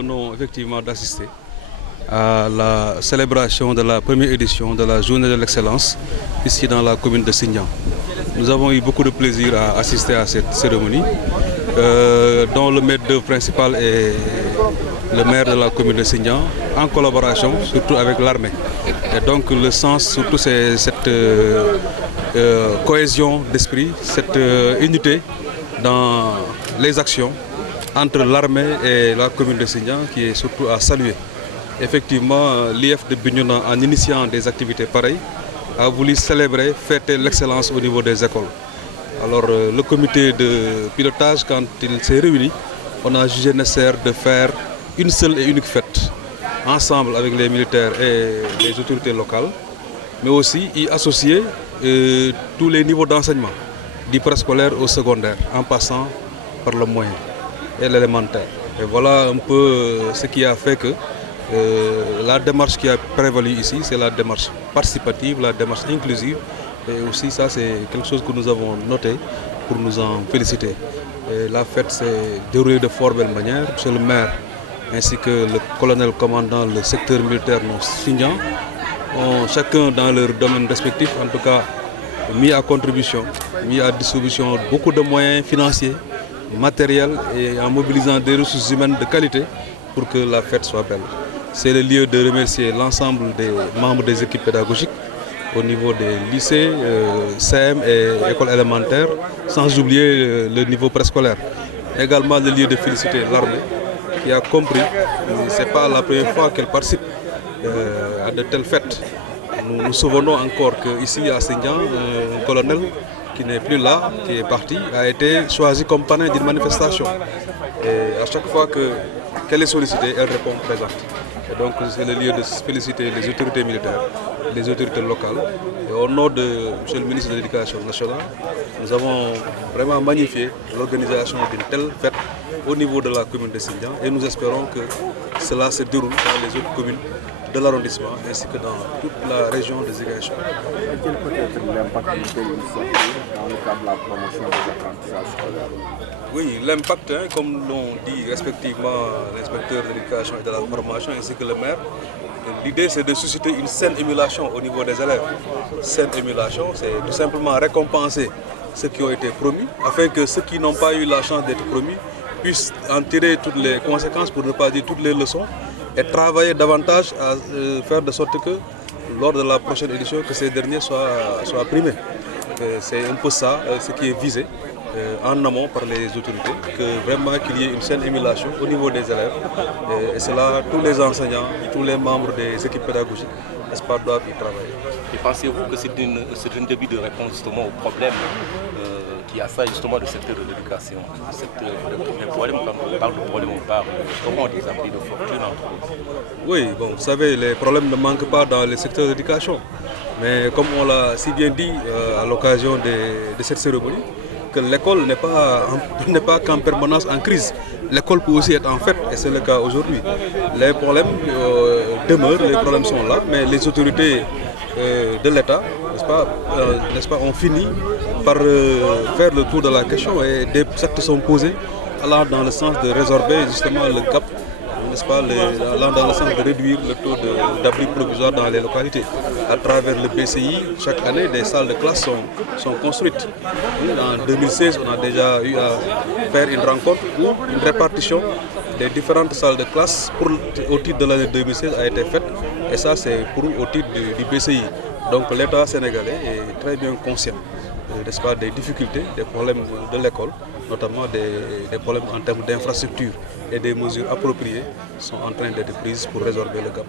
venons effectivement d'assister à la célébration de la première édition de la Journée de l'excellence ici dans la commune de Sindian. Nous avons eu beaucoup de plaisir à assister à cette cérémonie dont le maître d'œuvre principal est le maire de la commune de Sindian en collaboration surtout avec l'armée. Et donc le sens surtout c'est cette cohésion d'esprit, cette unité dans les actions entre l'armée et la commune de Sindian qui est surtout à saluer. Effectivement, l'IF de Bignona, en initiant des activités pareilles, a voulu célébrer, fêter l'excellence au niveau des écoles. Alors le comité de pilotage, quand il s'est réuni, on a jugé nécessaire de faire une seule et unique fête, ensemble avec les militaires et les autorités locales, mais aussi y associer tous les niveaux d'enseignement, du préscolaire au secondaire, en passant par le moyen et l'élémentaire. Et voilà un peu ce qui a fait que la démarche qui a prévalu ici, c'est la démarche participative, la démarche inclusive. Et aussi ça, c'est quelque chose que nous avons noté pour nous en féliciter. Et la fête s'est déroulée de fort belle manière. Monsieur le maire ainsi que le colonel commandant le secteur militaire Sindian ont chacun dans leur domaine respectif, en tout cas, mis à contribution, mis à disposition beaucoup de moyens financiers, matériels et en mobilisant des ressources humaines de qualité pour que la fête soit belle. C'est le lieu de remercier l'ensemble des membres des équipes pédagogiques au niveau des lycées, CM et écoles élémentaires, sans oublier le niveau préscolaire. Également le lieu de féliciter l'armée qui a compris que ce n'est pas la première fois qu'elle participe à de telles fêtes. Nous nous souvenons encore qu'ici à Sindian, un colonel qui n'est plus là, qui est parti, a été choisi comme parrain d'une manifestation. Et à chaque fois qu'elle est sollicitée, elle répond présente. Et donc c'est le lieu de féliciter les autorités militaires, les autorités locales. Et au nom de M. le ministre de l'Éducation nationale, nous avons vraiment magnifié l'organisation d'une telle fête au niveau de la commune de Sindian et nous espérons que cela se déroule dans les autres communes de l'arrondissement ainsi que dans toute la région de Ziguinchor. Quel peut être l'impact de cette initiative dans le cadre de la promotion des apprentissages scolaires? Oui, l'impact, comme l'ont dit respectivement l'inspecteur de l'éducation et de la formation ainsi que le maire, l'idée c'est de susciter une saine émulation au niveau des élèves. Saine émulation, c'est tout simplement récompenser ceux qui ont été promis afin que ceux qui n'ont pas eu la chance d'être promis puissent en tirer toutes les conséquences, pour ne pas dire toutes les leçons, et travailler davantage à faire de sorte que lors de la prochaine édition, que ces derniers soient primés. C'est un peu ça ce qui est visé en amont par les autorités, que vraiment qu'il y ait une saine émulation au niveau des élèves. Et cela, tous les enseignants, tous les membres des équipes pédagogiques, n'est-ce pas, doivent y travailler. Et pensez-vous que c'est un début de réponse justement au problème qui a ça justement le secteur de l'éducation? Les problèmes, quand on parle de problème, on parle comment des appris de fortune entre autres. Oui, bon, vous savez, les problèmes ne manquent pas dans le secteur de l'éducation. Mais comme on l'a si bien dit à l'occasion de cette cérémonie, que l'école n'est pas qu'en permanence en crise. L'école peut aussi être en fête, et c'est le cas aujourd'hui. Les problèmes demeurent, les problèmes sont là, mais les autorités de l'État, n'est-ce pas, ont fini par faire le tour de la question et des actes sont posés allant dans le sens de résorber justement le gap, n'est-ce pas, allant dans le sens de réduire le taux d'abri provisoire dans les localités. À travers le BCI, chaque année, des salles de classe sont construites. En 2016, on a déjà eu à faire une rencontre où une répartition des différentes salles de classe au titre de l'année 2016 a été faite. Et ça, c'est au titre du BCI. Donc l'État sénégalais est très bien conscient, n'est-ce pas, des difficultés, des problèmes de l'école, notamment des problèmes en termes d'infrastructure, et des mesures appropriées sont en train d'être prises pour résorber le gap.